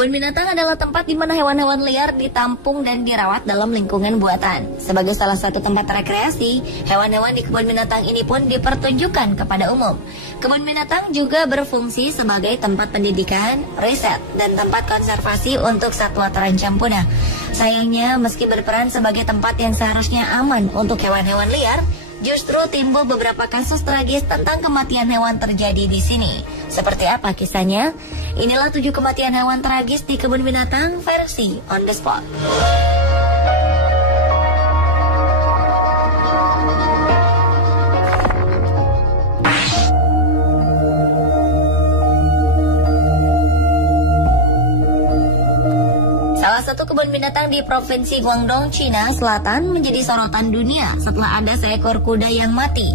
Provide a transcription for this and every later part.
Kebun binatang adalah tempat di mana hewan-hewan liar ditampung dan dirawat dalam lingkungan buatan. Sebagai salah satu tempat rekreasi, hewan-hewan di kebun binatang ini pun dipertunjukkan kepada umum. Kebun binatang juga berfungsi sebagai tempat pendidikan, riset, dan tempat konservasi untuk satwa terancam punah. Sayangnya, meski berperan sebagai tempat yang seharusnya aman untuk hewan-hewan liar, justru timbul beberapa kasus tragis tentang kematian hewan terjadi di sini. Seperti apa kisahnya? Inilah 7 kematian hewan tragis di kebun binatang versi On The Spot. Salah satu kebun binatang di Provinsi Guangdong, Cina Selatan menjadi sorotan dunia setelah ada seekor kuda yang mati.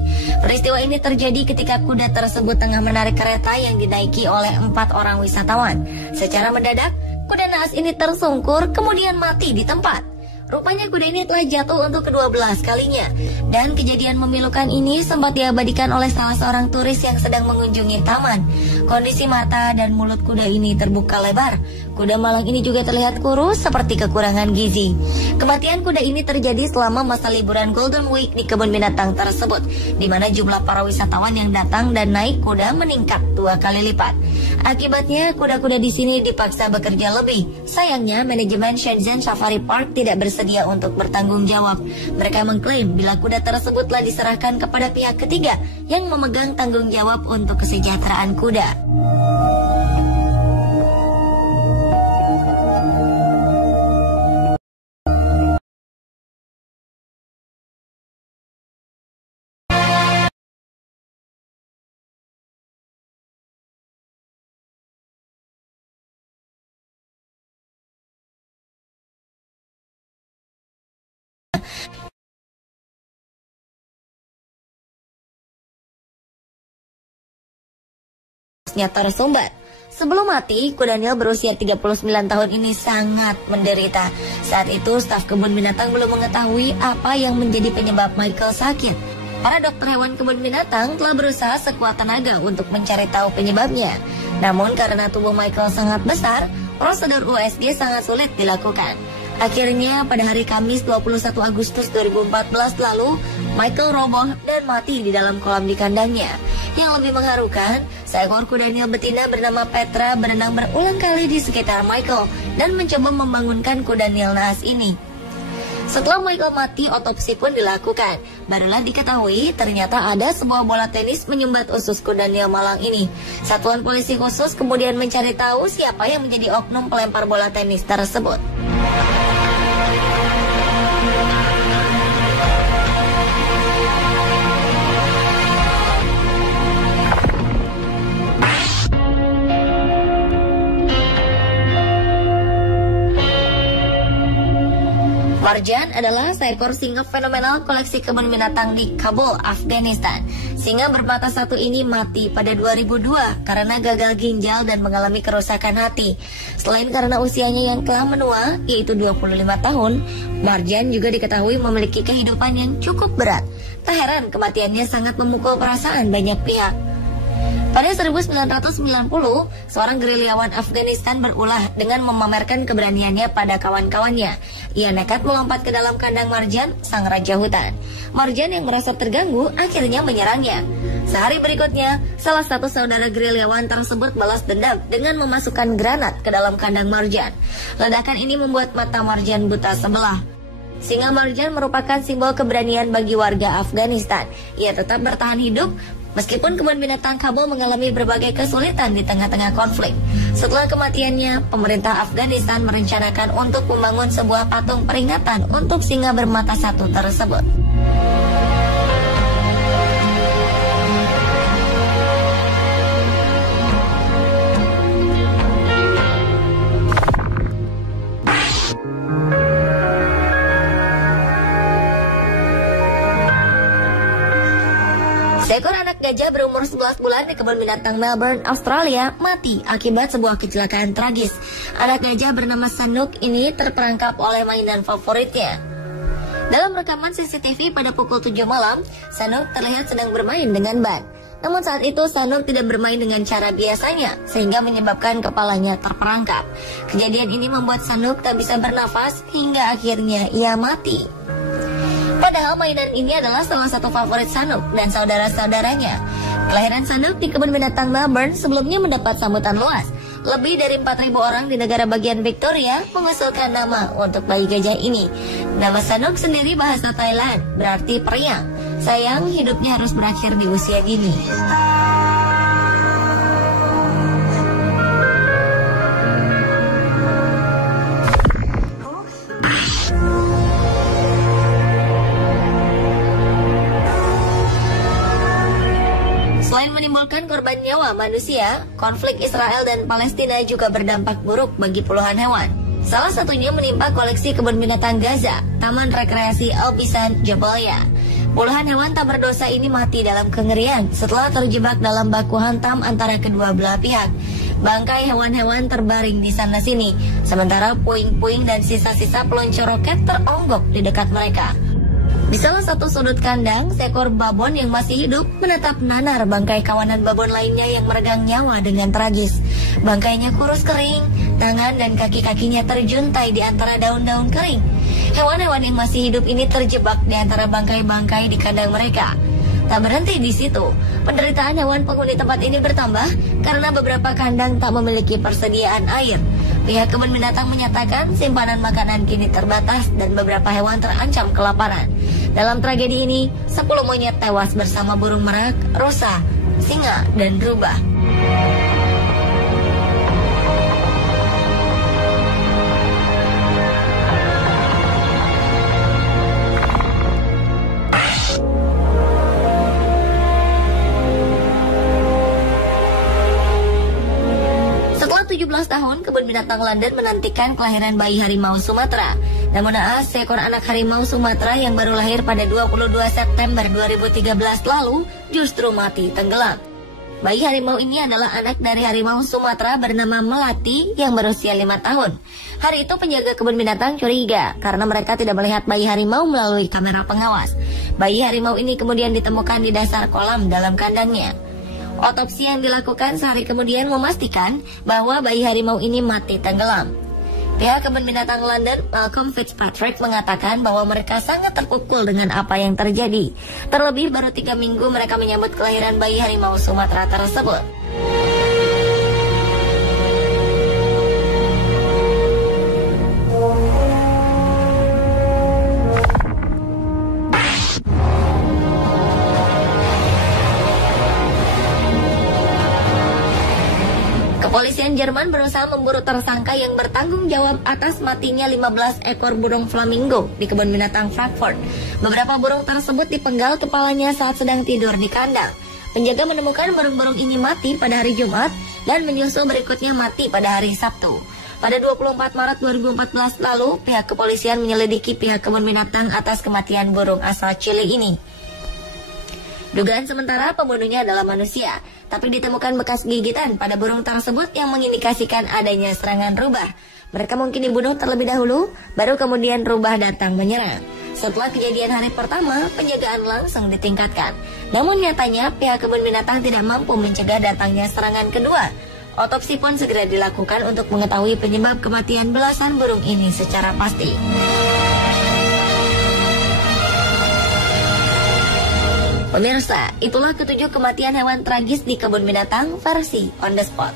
Peristiwa ini terjadi ketika kuda tersebut tengah menarik kereta yang dinaiki oleh 4 orang wisatawan. Secara mendadak, kuda naas ini tersungkur kemudian mati di tempat. Rupanya kuda ini telah jatuh untuk ke-12 kalinya. Dan kejadian memilukan ini sempat diabadikan oleh salah seorang turis yang sedang mengunjungi taman. Kondisi mata dan mulut kuda ini terbuka lebar. Kuda malang ini juga terlihat kurus seperti kekurangan gizi. Kematian kuda ini terjadi selama masa liburan Golden Week di kebun binatang tersebut, di mana jumlah para wisatawan yang datang dan naik kuda meningkat 2 kali lipat. Akibatnya, kuda-kuda di sini dipaksa bekerja lebih. Sayangnya, manajemen Shenzhen Safari Park tidak bersedia untuk bertanggung jawab. Mereka mengklaim bila kuda tersebut telah diserahkan kepada pihak ketiga yang memegang tanggung jawab untuk kesejahteraan kuda. Tersumbat. Sebelum mati, kuda Nil berusia 39 tahun ini sangat menderita. Saat itu, staf kebun binatang belum mengetahui apa yang menjadi penyebab Michael sakit. Para dokter hewan kebun binatang telah berusaha sekuat tenaga untuk mencari tahu penyebabnya. Namun karena tubuh Michael sangat besar, prosedur USG sangat sulit dilakukan. Akhirnya pada hari Kamis 21 Agustus 2014 lalu, Michael roboh dan mati di dalam kolam di kandangnya. Yang lebih mengharukan, seekor kuda Nil betina bernama Petra berenang berulang kali di sekitar Michael dan mencoba membangunkan kuda Nil naas ini. Setelah Michael mati, otopsi pun dilakukan. Barulah diketahui ternyata ada sebuah bola tenis menyumbat usus kuda Nil malang ini. Satuan polisi khusus kemudian mencari tahu siapa yang menjadi oknum pelempar bola tenis tersebut. Marjan adalah seekor singa fenomenal koleksi kebun binatang di Kabul, Afghanistan. Singa bermata satu ini mati pada 2002 karena gagal ginjal dan mengalami kerusakan hati. Selain karena usianya yang telah menua, yaitu 25 tahun, Marjan juga diketahui memiliki kehidupan yang cukup berat. Tak heran kematiannya sangat memukul perasaan banyak pihak. Pada 1990, seorang gerilyawan Afghanistan berulah dengan memamerkan keberaniannya pada kawan-kawannya. Ia nekat melompat ke dalam kandang Marjan, sang raja hutan. Marjan yang merasa terganggu akhirnya menyerangnya. Sehari berikutnya, salah satu saudara gerilyawan tersebut balas dendam dengan memasukkan granat ke dalam kandang Marjan. Ledakan ini membuat mata Marjan buta sebelah. Singa Marjan merupakan simbol keberanian bagi warga Afghanistan. Ia tetap bertahan hidup meskipun kebun binatang Kabul mengalami berbagai kesulitan di tengah-tengah konflik. Setelah kematiannya, pemerintah Afghanistan merencanakan untuk membangun sebuah patung peringatan untuk singa bermata satu tersebut. Seekor anak gajah berumur 11 bulan di kebun binatang Melbourne, Australia, mati akibat sebuah kecelakaan tragis. Anak gajah bernama Sanuk ini terperangkap oleh mainan favoritnya. Dalam rekaman CCTV pada pukul 7 malam, Sanuk terlihat sedang bermain dengan ban. Namun saat itu Sanuk tidak bermain dengan cara biasanya, sehingga menyebabkan kepalanya terperangkap. Kejadian ini membuat Sanuk tak bisa bernafas hingga akhirnya ia mati. Padahal mainan ini adalah salah satu favorit Sanuk dan saudara-saudaranya. Kelahiran Sanuk di kebun binatang Melbourne sebelumnya mendapat sambutan luas. Lebih dari 4.000 orang di negara bagian Victoria mengusulkan nama untuk bayi gajah ini. Nama Sanuk sendiri bahasa Thailand, berarti periang. Sayang, hidupnya harus berakhir di usia dini. Selain menimbulkan korban nyawa manusia, konflik Israel dan Palestina juga berdampak buruk bagi puluhan hewan. Salah satunya menimpa koleksi kebun binatang Gaza, Taman Rekreasi Al-Bisan, Jabalia. Puluhan hewan tak berdosa ini mati dalam kengerian setelah terjebak dalam baku hantam antara kedua belah pihak. Bangkai hewan-hewan terbaring di sana-sini, sementara puing-puing dan sisa-sisa peluncur roket teronggok di dekat mereka. Di salah satu sudut kandang, seekor babon yang masih hidup menatap nanar bangkai kawanan babon lainnya yang meregang nyawa dengan tragis. Bangkainya kurus kering, tangan dan kaki-kakinya terjuntai di antara daun-daun kering. Hewan-hewan yang masih hidup ini terjebak di antara bangkai-bangkai di kandang mereka. Tak berhenti di situ, penderitaan hewan penghuni tempat ini bertambah karena beberapa kandang tak memiliki persediaan air. Pihak kebun binatang menyatakan simpanan makanan kini terbatas dan beberapa hewan terancam kelaparan. Dalam tragedi ini, 10 monyet tewas bersama burung merak, rusa, singa, dan rubah. Setelah 17 tahun, kebun binatang London menantikan kelahiran bayi harimau Sumatera. Namun naas, seekor anak harimau Sumatera yang baru lahir pada 22 September 2013 lalu justru mati tenggelam. Bayi harimau ini adalah anak dari harimau Sumatera bernama Melati yang berusia 5 tahun. Hari itu penjaga kebun binatang curiga karena mereka tidak melihat bayi harimau melalui kamera pengawas. Bayi harimau ini kemudian ditemukan di dasar kolam dalam kandangnya. Otopsi yang dilakukan sehari kemudian memastikan bahwa bayi harimau ini mati tenggelam. Pihak kebun binatang London, Malcolm Fitzpatrick, mengatakan bahwa mereka sangat terpukul dengan apa yang terjadi. Terlebih baru 3 minggu mereka menyambut kelahiran bayi harimau Sumatera tersebut. Kepolisian Jerman berusaha memburu tersangka yang bertanggung jawab atas matinya 15 ekor burung flamingo di kebun binatang Frankfurt. Beberapa burung tersebut dipenggal kepalanya saat sedang tidur di kandang. Penjaga menemukan burung-burung ini mati pada hari Jumat dan menyusul berikutnya mati pada hari Sabtu. Pada 24 Maret 2014 lalu, pihak kepolisian menyelidiki pihak kebun binatang atas kematian burung asal Chili ini. Dugaan sementara pembunuhnya adalah manusia, tapi ditemukan bekas gigitan pada burung tersebut yang mengindikasikan adanya serangan rubah. Mereka mungkin dibunuh terlebih dahulu, baru kemudian rubah datang menyerang. Setelah kejadian hari pertama, penjagaan langsung ditingkatkan. Namun nyatanya pihak kebun binatang tidak mampu mencegah datangnya serangan kedua. Otopsi pun segera dilakukan untuk mengetahui penyebab kematian belasan burung ini secara pasti. Pemirsa, itulah ketujuh kematian hewan tragis di kebun binatang versi On The Spot.